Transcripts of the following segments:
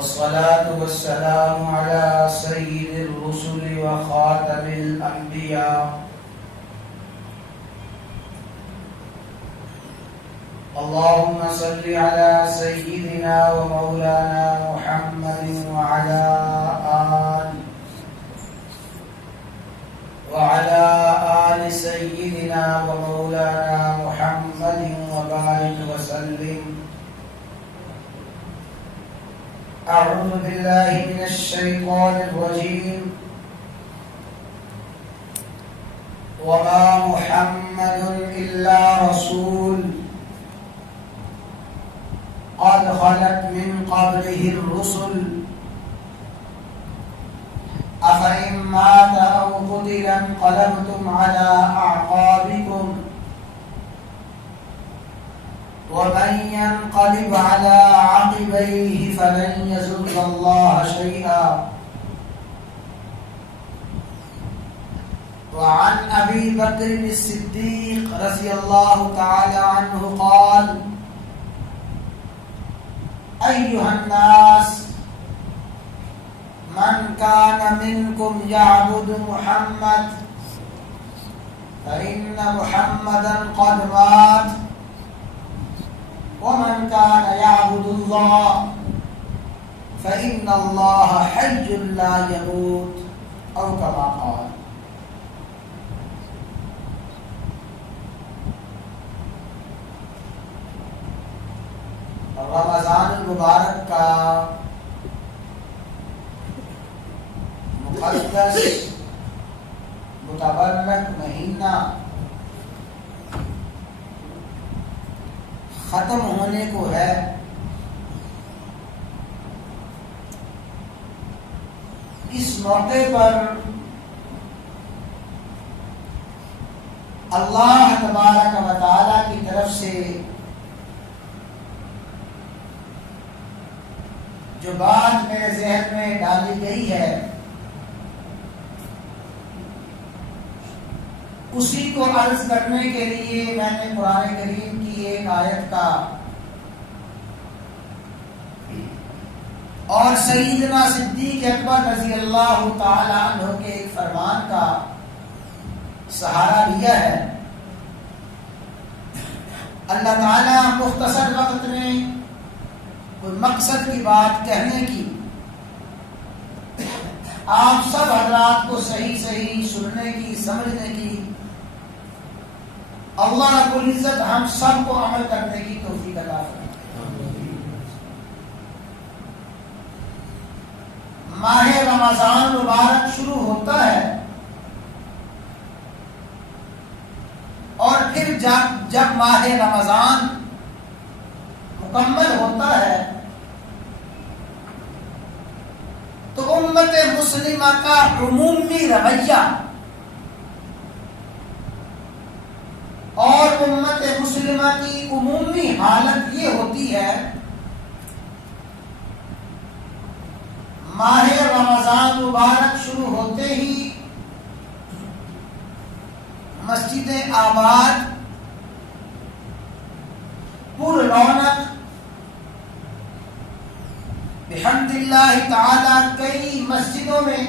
والصلاة والسلام على سيد الرسل وخاتم الأنبياء اللهم صل على سيدنا ومولانا محمد وعلى آل سيدنا ومولانا محمد وبارك وسلم. أعوذ بالله من الشيطان الرجيم. وما محمد إلا رسول قد خلت من قبله الرسل أفإن مات أو قتل انقلبتم على أعقابكم ومن ينقلب على عقبيه فلن يضر الله شيئا. وعن أبي بكر الصديق رضي الله تعالى عنه قال: أيها الناس من كان منكم يعبد محمد فإن محمدا قد مات ومن كان يعبد الله فإن الله حي لا يموت أو كما قال. رمضان المبارک کا مقدس متبرک مہینہ ختم ہونے کو ہے. اس موقع پر اللہ تبارک و تعالی کی طرف سے جو بات میرے ذہن میں ڈالی گئی ہے اسی کو عرض کرنے کے لیے میں نے قرآن کریم کی ایک آیت کا اور سیدنا صدیق اکبر رضی اللہ تعالی عنہ کے ایک فرمان کا سہارا لیا ہے. اللہ تعالیٰ مختصر وقت میں کوئی مقصد کی بات کہنے کی آپ سب حضرات کو صحیح سننے کی سمجھنے کی اللہ رب العزت ہم سب کو عمل کرنے کی توفیق عطا فرمائے. ماہ رمضان مبارک شروع ہوتا ہے اور پھر جب ماہ رمضان مکمل ہوتا ہے تو امت مسلمہ کا عمومی رویہ اور امت مسلمہ کی عمومی حالت یہ ہوتی ہے ماہ رمضان مبارک شروع ہوتے ہی مسجدیں آباد پر رونق بحمد اللہ تعالی کئی مسجدوں میں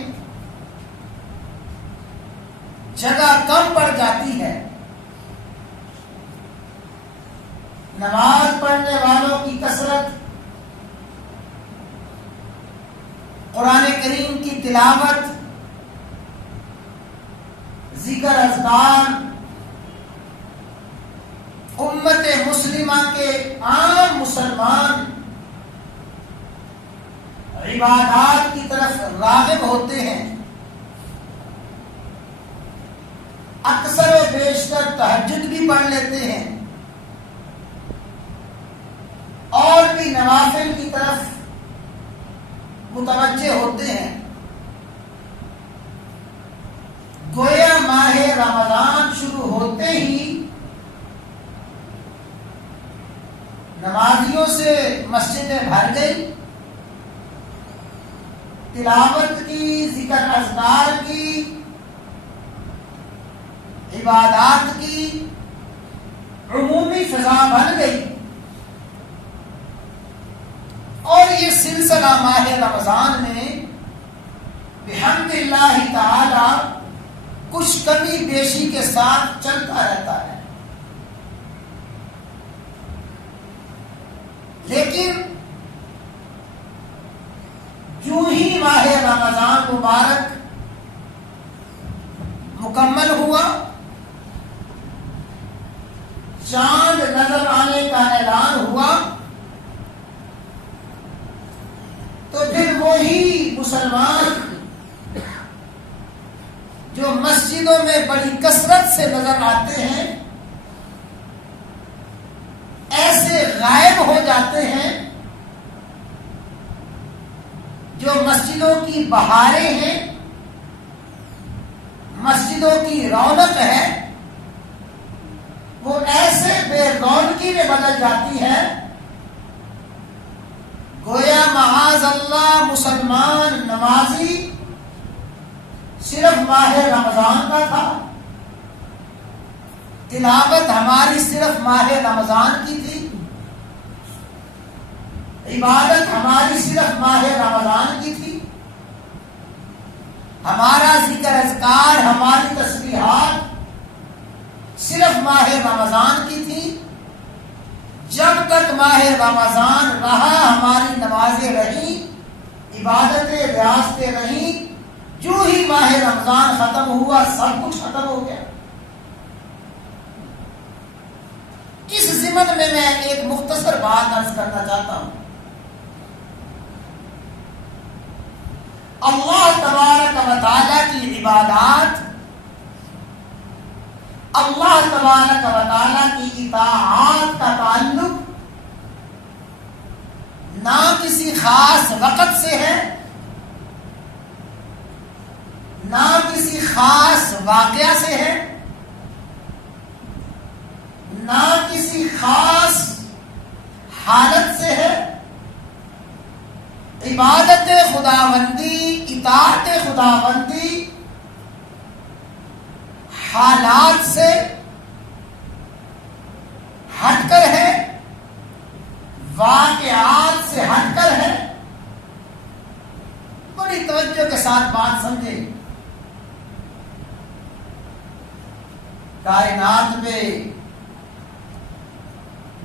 جگہ کم پڑ جاتی ہے. نماز پڑھنے والوں کی کثرت، قرآن کریم کی تلاوت، ذکر اذکار امت مسلمہ کے عام مسلمان عبادات کی طرف راغب ہوتے ہیں. اکثر و بیشتر تہجد بھی پڑھ لیتے ہیں اور بھی نوافل کی طرف متوجہ ہوتے ہیں. گویا ماہ رمضان شروع ہوتے ہی نمازیوں سے مسجدیں بھر گئی، تلاوت کی، ذکر اذکار کی، عبادات کی عمومی فضا بن گئی اور یہ سلسلہ ماہ رمضان میں بحمد اللہ تعالی کچھ کمی بیشی کے ساتھ چلتا رہتا ہے، لیکن یوں ہی ماہ رمضان مبارک مکمل ہوا، چاند نظر آنے کا اعلان ہوا، تو پھر وہی مسلمان جو مسجدوں میں بڑی کثرت سے نظر آتے ہیں ایسے غائب ہو جاتے ہیں جو مسجدوں کی بہاریں ہیں، مسجدوں کی رونق ہے، وہ ایسے بے رونقی میں بدل جاتی ہے گویا معاذ اللہ مسلمان نمازی صرف ماہ رمضان کا تھا، تلاوت ہماری صرف ماہ رمضان کی تھی، عبادت ہماری صرف ماہ رمضان کی تھی، ہمارا ذکر اذکار ہماری تسبیحات صرف ماہ رمضان کی تھی۔ جب تک ماہ رمضان رہا ہماری نمازیں رہیں، عبادتیں ریاستیں رہیں، جو ہی ماہ رمضان ختم ہوا سب کچھ ختم ہو گیا۔ اس ضمن میں ایک مختصر بات عرض کرنا چاہتا ہوں۔ اللہ تبارک و تعالیٰ کی عبادات، اللہ تبارک و تعالیٰ کی اطاعات کا تعلق نہ کسی خاص وقت سے ہے، نہ کسی خاص واقعہ سے ہے، نہ کسی خاص حالت سے ہے۔ عبادت خداوندی، اطاعت خداوندی حالات سے ہٹ کر ہے، واقعات سے ہٹ کر ہے۔ بڑی توجہ کے ساتھ بات سمجھے۔ کائنات میں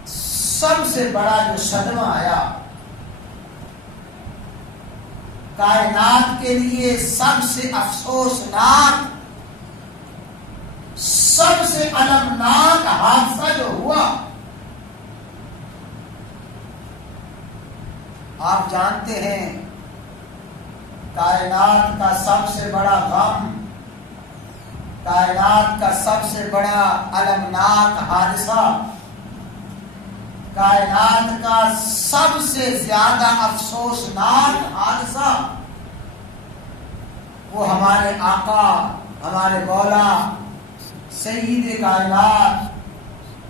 سب سے بڑا جو صدمہ آیا، کائنات کے لیے سب سے افسوسناک، سب سے المناک حادثہ جو ہوا، آپ جانتے ہیں کائنات کا سب سے بڑا غم، کائنات کا سب سے بڑا المناک حادثہ، کائنات کا سب سے زیادہ افسوسناک حادثہ وہ ہمارے آقا، ہمارے مولا، سید کائنات،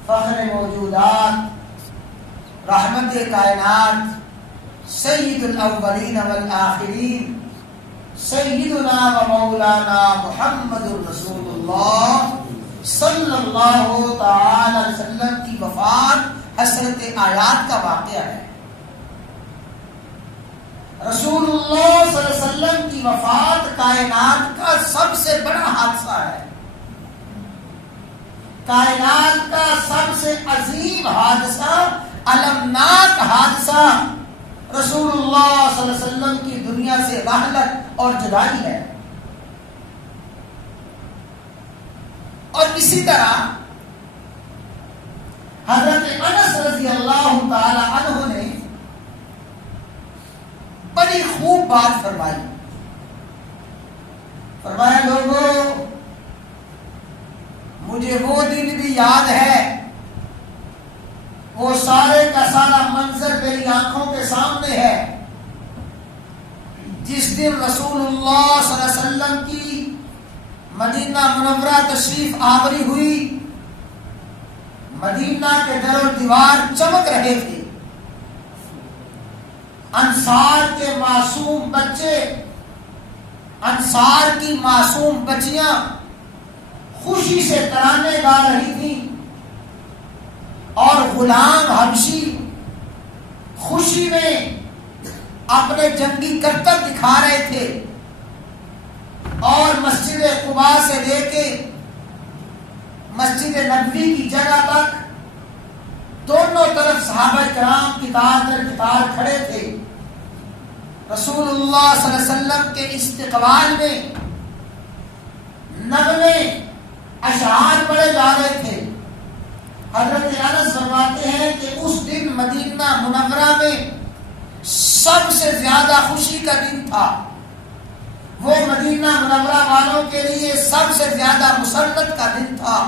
فخر موجودات، رحمت کائنات، سید الاولین والآخرین، سیدنا و مولانا محمد الرسول اللہ صلی اللہ تعالی علیہ وسلم کی وفات حسرت آیات کا واقعہ ہے۔ رسول اللہ صلی اللہ علیہ وسلم کی وفات کائنات کا سب سے بڑا حادثہ ہے، کائنات کا سب سے عظیم حادثہ، المناک حادثہ رسول اللہ صلی اللہ علیہ وسلم کی دنیا سے رحلت اور جدائی ہے۔ اور اسی طرح حضرت انس رضی اللہ تعالی عنہ نے بڑی خوب بات فرمائی، فرمایا لوگوں مجھے وہ دن بھی یاد ہے، وہ سارے کا سارا منظر میری آنکھوں کے سامنے ہے، جس دن رسول اللہ صلی اللہ علیہ وسلم کی مدینہ منورہ تشریف آوری ہوئی، مدینہ کے در و دیوار چمک رہے تھے، انصار کے معصوم بچے، انصار کی معصوم بچیاں خوشی سے ترانے گا رہی تھیں، اور غلام حبشی خوشی میں اپنے جنگی کرتب دکھا رہے تھے، اور مسجد قباء سے لے کے مسجد نبوی کی جگہ تک دونوں طرف صحابہ کرام قطار در قطار کھڑے تھے۔ رسول اللہ صلی اللہ علیہ وسلم کے استقبال میں نغمے اشعار پڑھے جا رہے تھے۔ حضرت انس فرماتے ہیں کہ اس دن مدینہ منورہ میں سب سے زیادہ خوشی کا دن تھا، وہ مدینہ منورہ والوں کے لیے سب سے زیادہ مسرت کا دن تھا،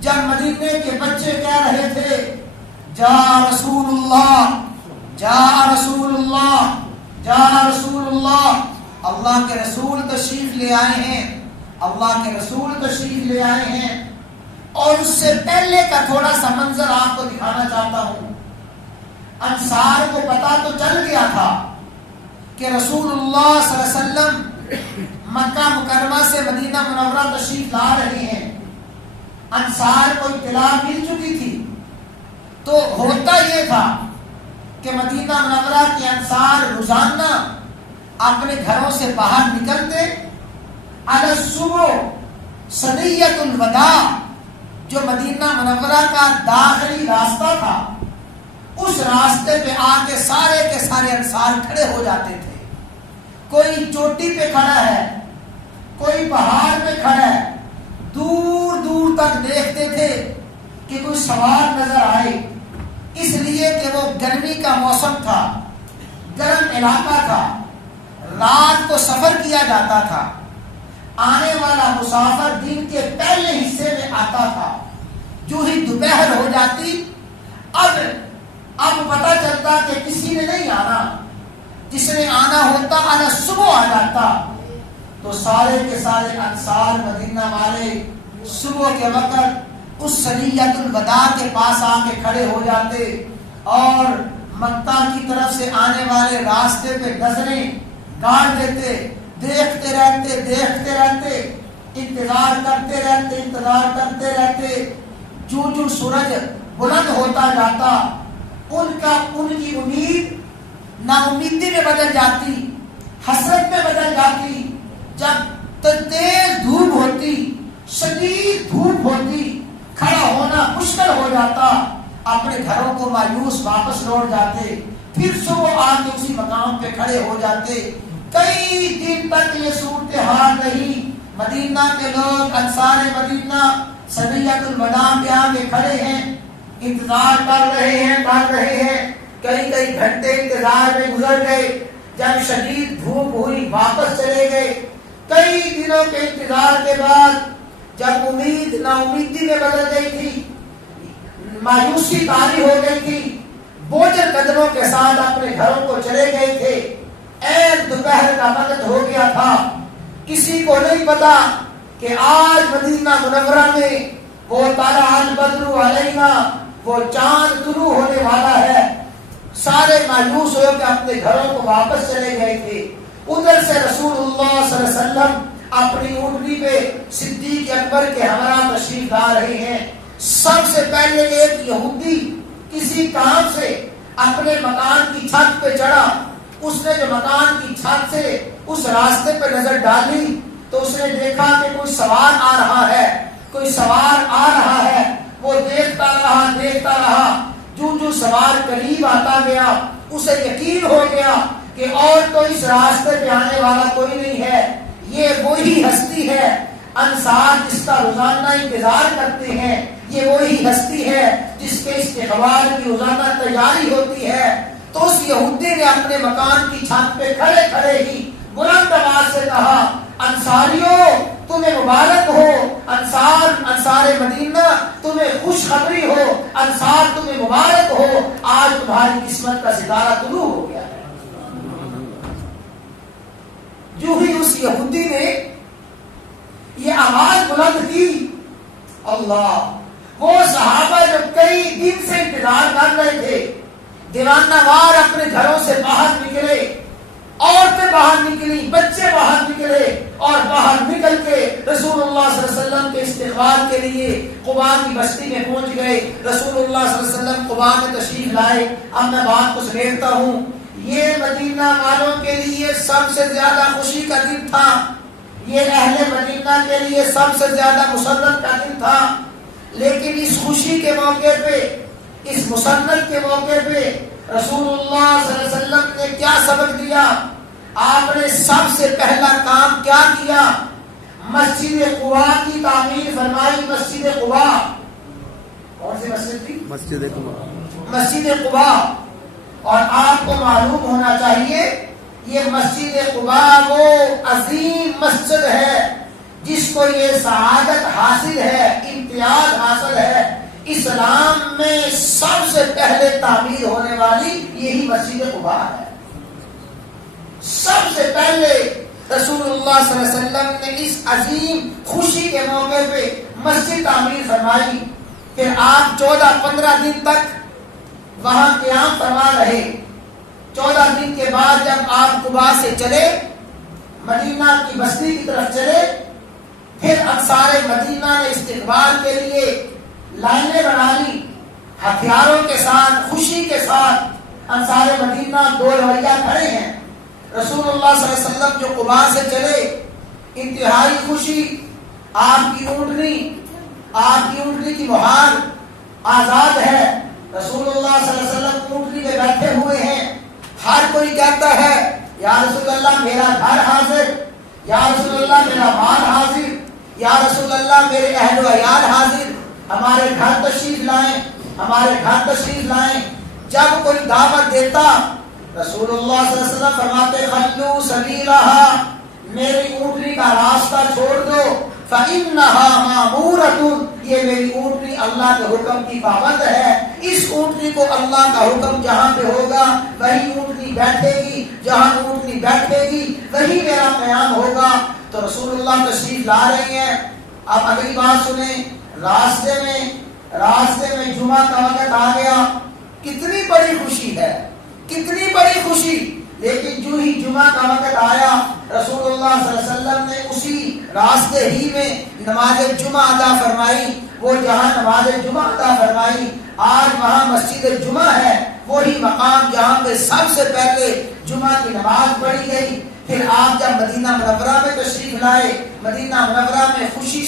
جب مدینے کے بچے کہہ رہے تھے جا رسول اللہ، جا رسول اللہ، جا رسول اللہ، اللہ کے رسول تشریف لے آئے ہیں، اللہ کے رسول تشریف لے آئے ہیں۔ اور اس سے پہلے کا تھوڑا سا منظر آپ کو دکھانا چاہتا ہوں۔ انصار کو پتا تو چل گیا تھا کہ رسول اللہ صلی اللہ علیہ وسلم مکہ مکرمہ سے مدینہ منورہ تشریف لا رہے ہیں، انصار کو اطلاع مل چکی تھی۔ تو ہوتا یہ تھا کہ مدینہ منورہ کے انصار روزانہ اپنے گھروں سے باہر نکلتے، علی الصبح ثنیۃ الوداع جو مدینہ منورہ کا داخلی راستہ تھا، اس راستے پہ آ کے سارے انصار کھڑے ہو جاتے تھے۔ کوئی چوٹی پہ کھڑا ہے، کوئی پہاڑ پہ کھڑا ہے، دور دور تک دیکھتے تھے کہ کوئی سوار نظر آئے، اس لیے کہ وہ گرمی کا موسم تھا، گرم علاقہ تھا، رات کو سفر کیا جاتا تھا، آنے والا مسافر دن کے پہلے حصے میں آتا تھا، جو ہی دوپہر ہو جاتی اب پتہ چلتا کہ کسی نے نہیں آنا، جس نے آنا ہوتا علی صبح آ جاتا۔ تو سارے کے سارے انصار مدینہ والے صبح کے وقت اس ثنیۃ الوداع کے پاس آ کے کھڑے ہو جاتے اور مکہ کی طرف سے آنے والے راستے پہ نظریں گاڑ دیتے، دیکھتے رہتے، انتظار کرتے رہتے۔ جو سورج بلند ہوتا جاتا، ان کی امید نا امیدی میں بدل جاتی، حسرت میں بدل جاتی۔ جب تیز دھوپ ہوتی، شدید دھوپ ہوتی، کھڑا ہونا مشکل ہو جاتا، اپنے گھروں کو مایوس واپس لوٹ جاتے، پھر صبح آ کے اسی مقام پہ کھڑے ہو جاتے۔ کئی دن تک یہ صورتحال رہی، مدینہ کے لوگ انصار مدینہ ثنیۃ الوداع پہ آ کے کھڑے ہیں، انتظار کر رہے ہیں، کئی گھنٹے انتظار میں گزر گئے۔ جب شدید دھوپ ہوئی واپس چلے گئے۔ کئی دنوں کے انتظار کے بعد جب امید نا امیدی میں بدل گئی تھی، مایوسی طاری ہو گئی تھی، بوجھل قدموں کے ساتھ اپنے گھروں کو چلے گئے تھے، دوپہر کا وقت ہو گیا تھا، کسی کو نہیں پتا کہ آج مدینہ منورہ میں وہ طلع البدر علینا، وہ چاند طلوع ہونے والا ہے۔ سارے مایوس ہو کے اپنے گھروں کو واپس چلے گئے تھے۔ ادھر سے رسول اللہ صلی اللہ علیہ وسلم اپنی اونٹنی پہ صدیق اکبر کے ہمراہ تشریف لا رہے ہیں۔ سب سے پہلے ایک یہودی کسی کام سے اپنے مکان کی چھت پہ چڑھا، اس نے جو مکان کی چھت سے اس راستے پہ نظر ڈالی تو اس نے دیکھا کہ کوئی سوار آ رہا ہے، کوئی سوار آ رہا ہے۔ وہ دیکھتا رہا، جو سوار قریب آتا گیا اسے یقین ہو گیا کہ اور تو اس راستے پہ آنے والا کوئی نہیں ہے، یہ وہی ہستی ہے انصار جس کا روزانہ انتظار کرتے ہیں، یہ وہی ہستی ہے جس کے استقبال کی روزانہ تیاری ہوتی ہے۔ تو اس یہودی نے اپنے مکان کی چھت پہ کھڑے ہی بلند آواز سے کہا، انصاریوں تمہیں مبارک ہو، انصار مدینہ تمہیں خوشخبری ہو، انصار تمہیں مبارک ہو، آج تمہاری قسمت کا ستارہ طلوع ہو گیا ہے۔ جو ہی اس یہودی نے یہ آواز بلند کی، اللہ، وہ صحابہ جو کئی دن سے انتظار کر رہے تھے، دیوانہ وار اپنے گھروں سے باہر نکلے، عورتیں باہر نکلی، بچے باہر نکلے، اور باہر نکل کے رسول اللہ صلی اللہ علیہ وسلم کے استقبال کے لیے قباء کی بستی میں پہنچ گئے۔ رسول اللہ صلی اللہ علیہ وسلم قباء میں تشریف لائے۔ اب میں بات کو سمیٹتا ہوں۔ یہ مدینہ والوں کے لیے سب سے زیادہ خوشی کا دن تھا، یہ اہل مدینہ کے لیے سب سے زیادہ مسرت کا دن تھا۔ لیکن اس خوشی کے موقع پہ، اس مسرت کے موقع پہ رسول اللہ صلی اللہ علیہ وسلم نے کیا سبق دیا؟ آپ نے سب سے پہلا کام کیا کیا؟ مسجد قباء کی تعمیر فرمائی۔ مسجد قباء کون سی مسجد تھی؟ مسجد قباء۔ مسجد قباء۔ اور آپ کو معلوم ہونا چاہیے یہ مسجد قباء وہ عظیم مسجد ہے جس کو یہ سعادت حاصل ہے، امتیاز حاصل ہے۔ اسلام میں سب سے پہلے تعمیر ہونے والی یہی مسجد قباء ہے۔ سب سے پہلے رسول اللہ صلی اللہ علیہ وسلم نے اس عظیم خوشی کے موقع پہ مسجد تعمیر فرمائی۔ پھر آپ 14-15 دن تک وہاں قیام فرما رہے۔ 14 دن کے بعد جب آپ قباء سے چلے، مدینہ کی بستی کی طرف چلے، پھر انصار مدینہ نے استقبال کے لیے لائنیں بنا لی، ہتھیاروں کے ساتھ، خوشی کے ساتھ انصار مدینہ دو رویہ کھڑے ہیں۔ رسول اللہ صلی اللہ علیہ وسلم جو قباء سے چلے، انتہائی خوشی، آپ کی اونٹنی کی مہار آزاد ہے۔ رسول اللہ صلی اللہ علیہ وسلم اونٹنی پہ بیٹھے ہوئے ہیں۔ ہر کوئی کہتا ہے یا رسول اللہ میرا گھر حاضر، یا رسول اللہ میرا مال حاضر، یا رسول اللہ میرے اہل و عیال حاضر، ہمارے گھر تشریف لائیں، ہمارے گھر تشریف لائیں۔ جب کوئی دعوت دیتا رسول اللہ صلی اللہ علیہ وسلم فرماتے خلو سبیلہا، میری اونٹنی کا راستہ چھوڑ دو، فَإِنَّهَا مَأْمُورَةٌ، یہ میری اونٹنی اللہ کے حکم کی پابند ہے۔ اس اونٹنی کو اللہ کا حکم جہاں پہ ہوگا وہی اونٹنی بیٹھے گی، جہاں اونٹنی بیٹھے گی وہی میرا قیام ہوگا۔ تو رسول اللہ تشریف لا رہے ہیں۔ اب اگلی بات سنیں، راستے میں جمعہ کا وقت آ گیا۔ کتنی بڑی خوشی ہے، کتنی بڑی خوشی، لیکن جو ہی جمعہ کا وقت آیا رسول اللہ صلی اللہ علیہ وسلم نے اسی راستے ہی میں نماز جمعہ ادا فرمائی۔ وہ جہاں نماز جمعہ ادا فرمائی، آج وہاں مسجد جمعہ ہے، وہی مقام جہاں پہ سب سے پہلے جمعہ کی نماز پڑھی گئی۔ پھر آپ جب مدینہ منورہ میں تشریف لائے، مدینہ منورہ میں خوشی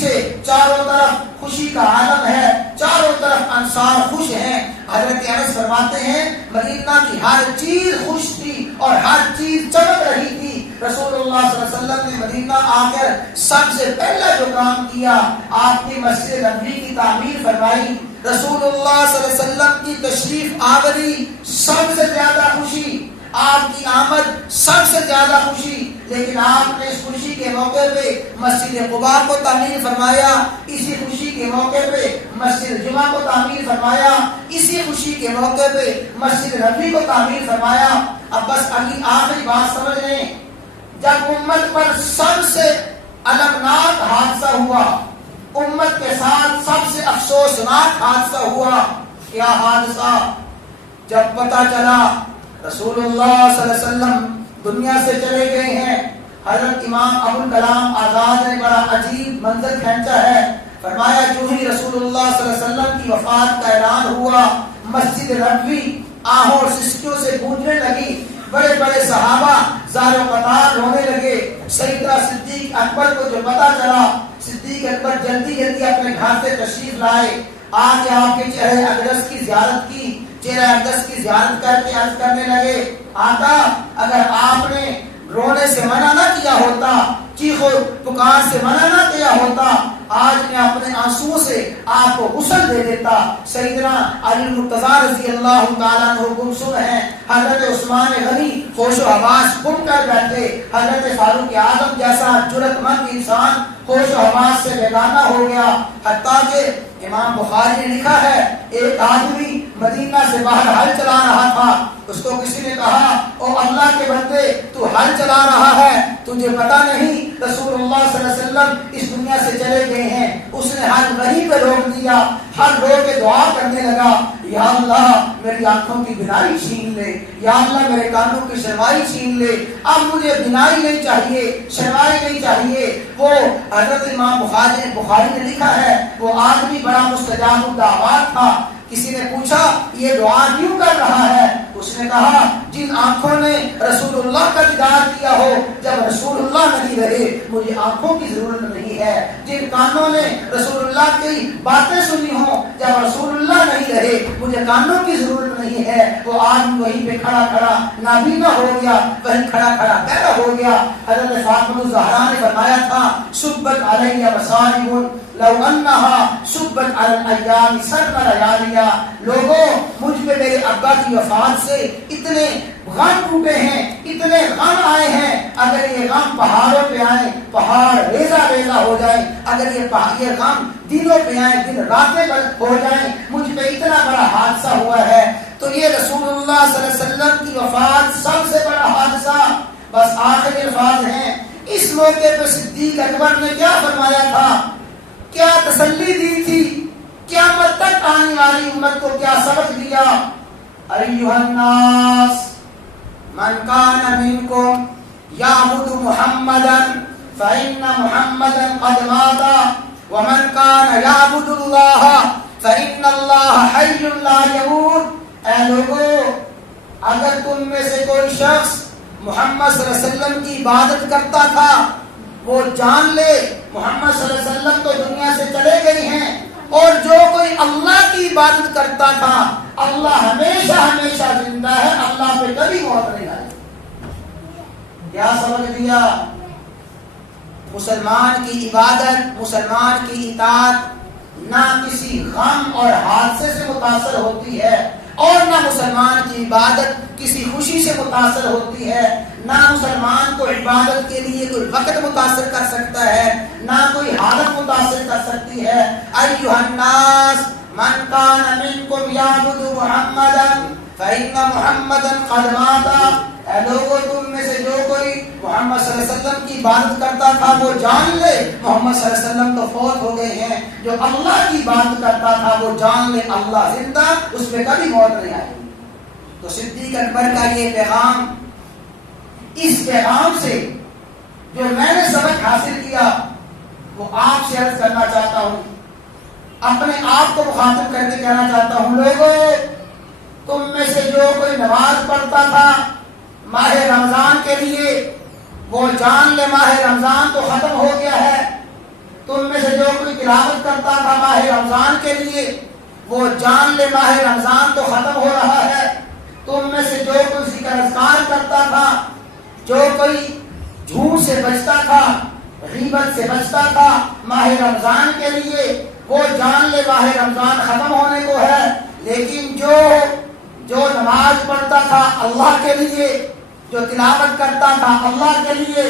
سے چاروں طرف خوشی کا عالم ہے، چاروں طرف انصار خوش ہیں۔ حضرت انس فرماتے ہیں مدینہ کی ہر چیز خوش تھی اور ہر چیز چمک رہی تھی۔ رسول اللہ صلی اللہ علیہ وسلم نے مدینہ آ کر سب سے پہلا جو کام کیا، آپ کی مسجد نبوی کی تعمیر فرمائی۔ رسول اللہ صلی اللہ علیہ وسلم کی تشریف آوری سب سے زیادہ خوشی، آپ کی آمد سب سے زیادہ خوشی، لیکن آپ نے اس خوشی کے موقع پہ مسجد قباء کو تعمیر فرمایا، اسی خوشی کے موقع پہ مسجد جمعہ کو تعمیر فرمایا، اسی خوشی کے موقع پہ مسجد نبوی کو تعمیر فرمایا۔ اب بس اگلی آخری بات سمجھ لیں، جب امت پر سب سے المناک حادثہ ہوا، امت کے ساتھ سب سے افسوسناک حادثہ ہوا، کیا حادثہ؟ جب پتہ چلا رسول اللہ صلی اللہ علیہ وسلم دنیا سے چلے گئے ہیں۔ حضرت امام ابو الکلام آزاد نے بڑا عجیب منظر کھینچا ہے۔ فرمایا جو ہی رسول اللہ صلی اللہ علیہ وسلم کی وفات کا اعلان ہوا، مسجد نبوی آہوں اور سسکیوں سے گونجنے لگی، بڑے بڑے صحابہ زار و قطار رونے لگے۔ سیدنا صدیق اکبر کو جو پتہ چلا، صدیق اکبر جلدی اپنے گھر سے تشریف لائے، آ کے آپ کے چہرے اقدس کی زیارت کی، چہرہ اقدس کی زیارت کر کے عرض کرنے لگے آقا اگر آپ نے رونے سے منع نہ کیا ہوتا، چیخ و پکار سے منع نہ کیا ہوتا، آج میں اپنے آنسوؤں سے آپ کو غسل دے دیتا۔ سیدنا علی مرتضی رضی اللہ تعالیٰ عنہ گمسم ہیں، حضرت عثمان غنی ہوش و حواس گم کر بیٹھے، حضرت فاروق اعظم جیسا جرأت مند انسان ہوش و حواس سے بیگانہ ہو گیا۔ حتیٰ کہ امام بخاری نے لکھا ہے ایک آدمی مدینہ سے باہر ہل چلا رہا تھا، اس کو کسی نے کہا او اللہ کے بندے تو ہل چلا رہا ہے، تجھے پتا نہیں رسول اللہ صلی اللہ علیہ وسلم اس دنیا سے چلے گئے ہیں؟ اس نے ہل وہیں پہ روک دیا، ہل روک کے دعا کرنے لگا یا اللہ میری آنکھوں کی بینائی چھین لے، یا اللہ میرے کانوں کی شنوائی چھین لے، اب مجھے بینائی نہیں چاہیے، شنوائی نہیں چاہیے۔ وہ حضرت امام بخاری نے لکھا ہے وہ آدمی بڑا مستجاب الدعوات تھا، کسی نے پوچھا یہ دعا کیوں کر رہا ہے؟ اس نے کہا جن آنکھوں نے رسول اللہ کا دیدار کیا ہو، جب رسول اللہ نہیں رہے مجھے آنکھوں کی ضرورت نہیں ہے، جن کانوں نے رسول اللہ کی باتیں سنی ہوں جب رسول اللہ نہیں رہے مجھے کانوں کی ضرورت نہیں ہے۔ وہ آدمی وہیں پہ کھڑا کھڑا نابینا ہو گیا، وہیں کھڑا کھڑا پیدا ہو گیا۔ حضرت فاطمہ الزہرا نے فرمایا تھا سبت علیہ مصائب لو انہا سبت علی الایام سر لیالیا، لوگوں مجھ پہ میرے ابا کی وفات سے اتنے غم ٹوٹے ہیں، اتنے غم آئے ہیں، اگر یہ غم پہاڑوں پہ آئیں پہاڑ ریزہ ریزہ ہو جائیں، اگر یہ غم دنوں پہ آئیں دن راتیں ہو جائیں، مجھ پہ اتنا بڑا حادثہ ہوا ہے۔ تو یہ رسول اللہ صلی اللہ علیہ وسلم کی وفات سب سے بڑا حادثہ۔ بس آخری الفاظ ہیں، اس موقع پہ صدیق اکبر نے کیا فرمایا تھا، کیا تسلی دی تھی، قیامت تک آنے والی امت کو کیا سبق دیا؟ ایھا الناس من کان منکم یعبد محمدا فإن محمدا قد مات ومن کان یعبد اللہ فإن اللہ حی لا یموت۔ اے لوگوں، اگر تم میں سے کوئی شخص محمد صلی اللہ علیہ وسلم کی عبادت کرتا تھا وہ جان لے محمد صلی اللہ علیہ وسلم تو دنیا سے چلے گئے ہیں، اور جو کوئی اللہ کی عبادت کرتا تھا اللہ ہمیشہ ہمیشہ زندہ ہے، اللہ پہ کبھی موت نہیں آئی۔ کیا سبق دیا؟ مسلمان کی عبادت، مسلمان کی اطاعت نہ کسی غم اور حادثے سے متاثر ہوتی ہے، اور نہ مسلمان کی عبادت کسی خوشی سے متاثر ہوتی ہے، نہ مسلمان کو عبادت کے لیے کوئی وقت متاثر کر سکتا ہے، نہ کوئی حالت متاثر کر سکتی ہے۔ ایھا الناس من کان منکم یعبد محمدا فإن محمدا قد مات۔ اے لوگوں، تم میں سے جو کوئی محمد صلی اللہ علیہ وسلم کی عبادت کرتا تھا وہ جان لے محمد صلی اللہ علیہ وسلم تو فوت ہو گئے ہیں، جو اللہ کی عبادت کرتا تھا وہ جان لے اللہ زندہ، اس پہ کبھی موت نہیں آئی۔ تو صدیق اکبر کا یہ پیغام، اس پیغام سے جو میں نے سبق حاصل کیا وہ آپ سے عرض کرنا چاہتا ہوں، اپنے آپ کو مخاطب کر کے کہنا چاہتا ہوں، لوگوں تم میں سے جو کوئی نماز پڑھتا تھا ماہ رمضان کے لیے وہ جان لے ماہ رمضان تو ختم ہو گیا ہے۔ تم میں سے جو کوئی تلاوت کرتا تھا ماہ رمضان کے لیے وہ جان لے ماہ رمضان تو ختم ہو رہا ہے۔ تم میں سے جو کوئی ذکر اذکار کرتا تھا، جو کوئی جھوٹ سے بچتا تھا، غیبت سے بچتا تھا ماہ رمضان کے لیے وہ جان لے ماہ رمضان ختم ہونے کو ہے۔ لیکن جو نماز پڑھتا تھا اللہ کے لیے، جو تلاوت کرتا تھا اللہ کے لیے،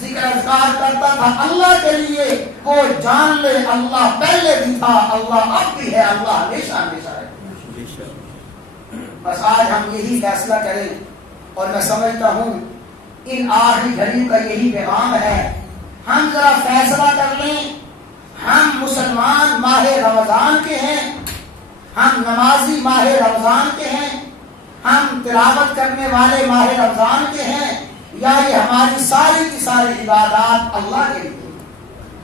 ذکر اذکار کرتا تھا اللہ کے لیے، وہ جان لے اللہ پہلے بھی تھا، اللہ اب بھی ہے، اللہ ہمیشہ ہمیشہ ہے۔ بس آج ہم یہی فیصلہ کریں، اور میں سمجھتا ہوں ان آخری گھڑیوں کا یہی پیغام ہے، ہم ذرا فیصلہ کر لیں، ہم مسلمان ماہ رمضان کے ہیں، ہم نمازی ماہ رمضان کے ہیں، ہم تلاوت کرنے والے ماہ رمضان کے ہیں، یا یہ ہماری ساری کی ساری عبادات اللہ کے لیے،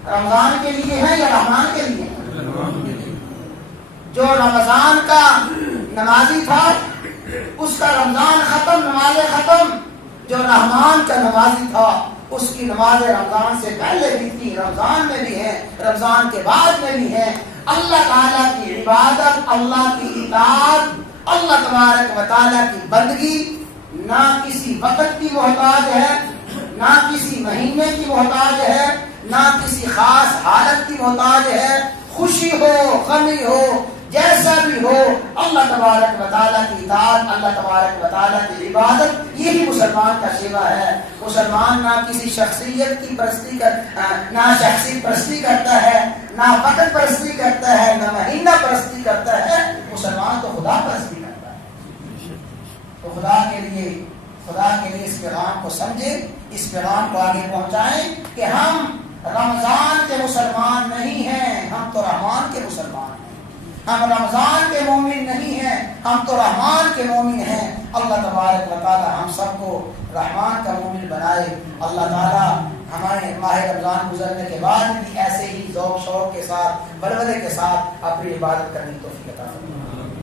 رمضان کے لیے ہیں یا رحمان کے لیے؟ جو رمضان کا نمازی تھا اس کا رمضان ختم، نماز ختم۔ جو رحمان کا نمازی تھا اس کی نماز رمضان سے پہلے بھی تھی، رمضان میں بھی ہے، رمضان کے بعد میں بھی ہے۔ اللہ تعالیٰ کی عبادت، اللہ کی اطاعت، اللہ تبارک و تعالیٰ کی بندگی نہ کسی وقت کی محتاج ہے، نہ کسی مہینے کی محتاج ہے، نہ کسی خاص حالت کی محتاج ہے۔ خوشی ہو، غمی ہو، جیسا بھی ہو، اللہ تبارک و تعالیٰ کی اطاعت، اللہ تبارک و تعالیٰ کی عبادت، یہی مسلمان کا شیوا ہے۔ مسلمان نہ کسی شخصیت کی پرستی نہ شخصی پرستی کرتا ہے، نہ وقت پرستی کرتا ہے، نہ مہینہ پرستی کرتا ہے، مسلمان تو خدا پرستی کرتا ہے۔ تو خدا کے لیے اس پیغام کو سمجھیں، اس پیغام کو آگے پہنچائیں کہ ہم رمضان کے مسلمان نہیں ہیں، ہم تو رحمان کے مسلمان ہیں۔ ہم رمضان کے مومن نہیں ہیں، ہم تو رحمان کے مومن ہیں۔ اللہ تبارک و تعالی ہم سب کو رحمان کا مومن بنائے۔ اللہ تعالی ہمارے ماہ رمضان گزرنے کے بعد بھی ایسے ہی ذوق شوق کے ساتھ، ولولے کے ساتھ اپنی عبادت کرنے کی توفیق عطا فرمائے۔